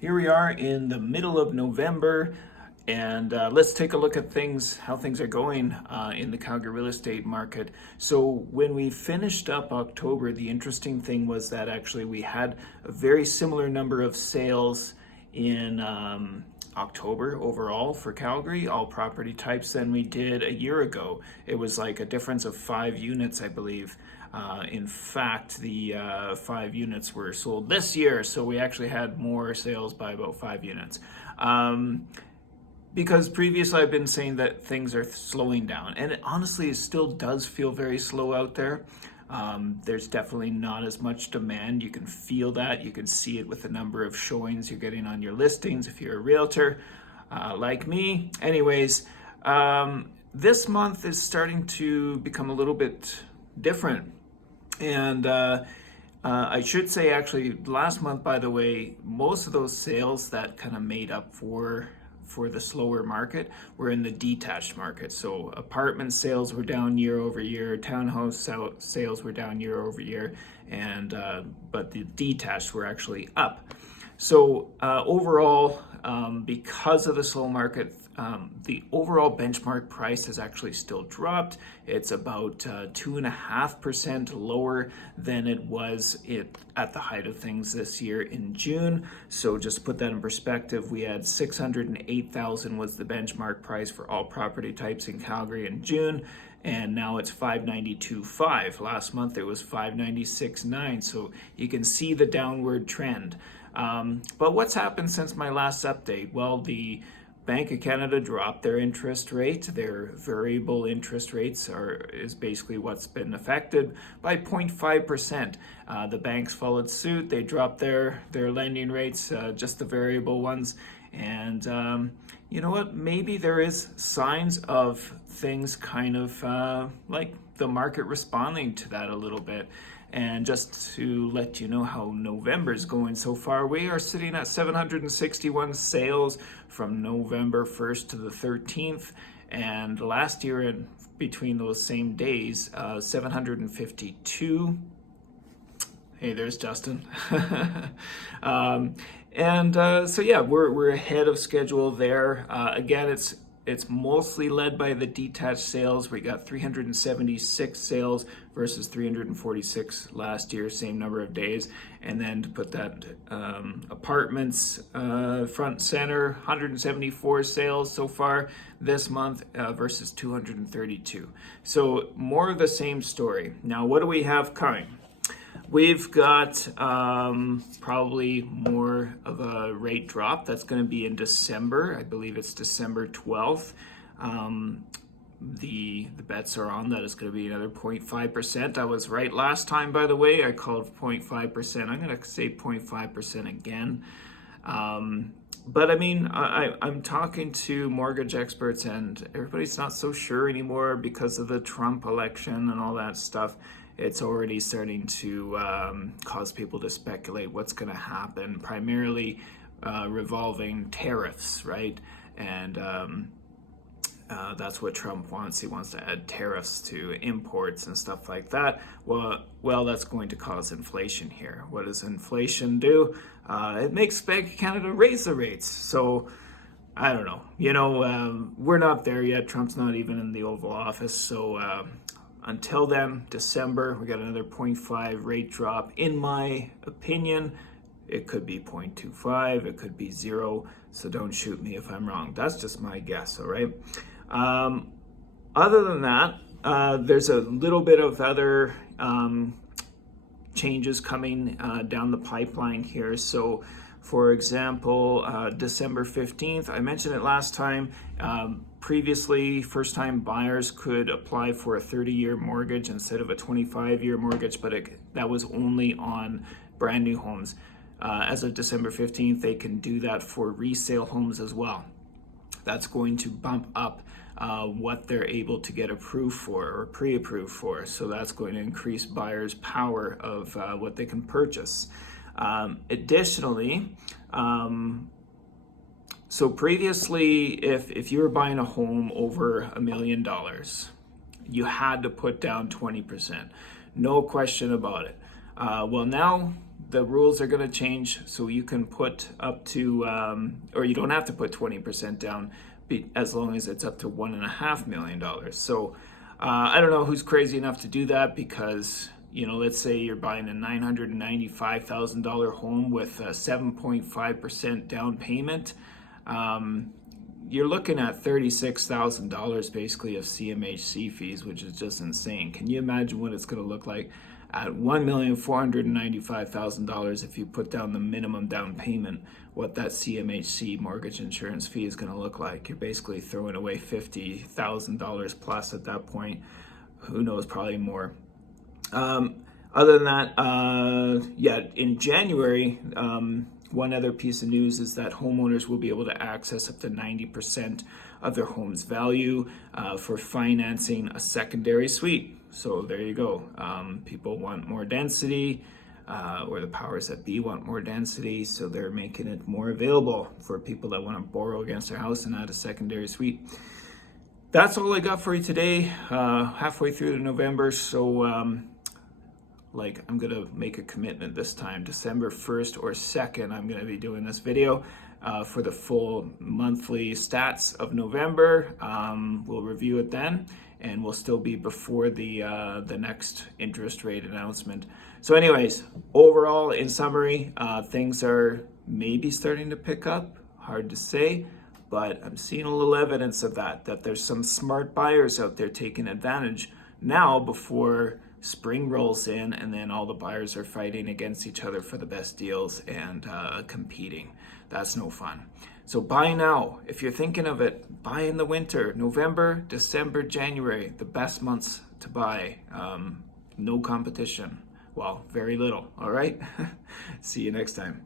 Here we are in the middle of November, and let's take a look at how things are going in the Calgary real estate market. So when we finished up October, the interesting thing was that actually we had a very similar number of sales in October overall for Calgary, all property types, than we did a year ago. It was like a difference of 5 units, I believe. In fact, the 5 units were sold this year, so we actually had more sales by about 5 units. Because previously I've been saying that things are slowing down, and honestly, it still does feel very slow out there. There's definitely not as much demand. You can feel that. You can see it with the number of showings you're getting on your listings if you're a realtor like me. Anyways, this month is starting to become a little bit different. And I should say, actually, last month, by the way, most of those sales that kind of made up for the slower market were in the detached market. So apartment sales were down year over year, townhouse sales were down year over year, and but the detached were actually up. So overall, because of the slow market, the overall benchmark price has actually still dropped. It's about 2.5% lower than it was at the height of things this year in June. So just to put that in perspective, we had 608,000 was the benchmark price for all property types in Calgary in June, and now it's 592.5. Last month it was 596.9. So you can see the downward trend. But what's happened since my last update? Well, the Bank of Canada dropped their interest rate. Their variable interest rates is basically what's been affected by 0.5%. The banks followed suit. They dropped their lending rates, just the variable ones. And you know what? Maybe there is signs of things kind of like the market responding to that a little bit. And just to let you know how November is going so far, we are sitting at 761 sales from November 1st to the 13th. And last year, in between those same days, 752. Hey, there's Justin. So yeah, we're ahead of schedule there. Again, it's mostly led by the detached sales. We got 376 sales versus 346 last year, same number of days. And then to put that apartments front center, 174 sales so far this month versus 232. So more of the same story. Now, what do we have coming? We've got probably more of a rate drop. That's going to be in December. I believe it's December 12th. The bets are on that it's going to be another 0.5%. I was right last time, by the way. I called 0.5%. I'm going to say 0.5% again. But I mean, I'm talking to mortgage experts, and everybody's not so sure anymore because of the Trump election and all that stuff. It's already starting to cause people to speculate what's going to happen, primarily revolving tariffs, right? And that's what Trump wants. He wants to add tariffs to imports and stuff like that. Well, that's going to cause inflation here. What does inflation do? It makes Bank of Canada raise the rates. So I don't know. We're not there yet. Trump's not even in the Oval Office. So until then, December, we got another 0.5 rate drop. In my opinion, it could be 0.25, it could be 0. So don't shoot me if I'm wrong. That's just my guess, all right? Other than that, there's a little bit of other changes coming down the pipeline here. So, for example, December 15th, I mentioned it last time. Previously, first-time buyers could apply for a 30-year mortgage instead of a 25-year mortgage, but that was only on brand new homes. As of December 15th, they can do that for resale homes as well. That's going to bump up what they're able to get approved for or pre-approved for. So that's going to increase buyers' power of what they can purchase. Additionally, so previously, if you were buying a home over $1 million, you had to put down 20%. No question about it. Well, now the rules are going to change, so you can put up to, or you don't have to put 20% down, as long as it's up to $1.5 million. So I don't know who's crazy enough to do that, because let's say you're buying a $995,000 home with a 7.5% down payment. You're looking at $36,000 basically of CMHC fees, which is just insane. Can you imagine what it's going to look like at $1,495,000 if you put down the minimum down payment? What that CMHC mortgage insurance fee is going to look like? You're basically throwing away $50,000 plus at that point. Who knows, probably more. Other than that, in January, one other piece of news is that homeowners will be able to access up to 90% of their home's value for financing a secondary suite. So there you go. People want more density, or the powers that be want more density, so they're making it more available for people that want to borrow against their house and add a secondary suite. That's all I got for you today. Halfway through November, so I'm gonna make a commitment this time. December 1st or 2nd, I'm gonna be doing this video for the full monthly stats of November. We'll review it then, and we'll still be before the next interest rate announcement. So anyways, overall, in summary, things are maybe starting to pick up. Hard to say, but I'm seeing a little evidence of that there's some smart buyers out there taking advantage now before spring rolls in, and then all the buyers are fighting against each other for the best deals and competing. That's no fun. So buy now. If you're thinking of it, buy in the winter. November, December, January, the best months to buy. No competition. Well, very little. All right. See you next time.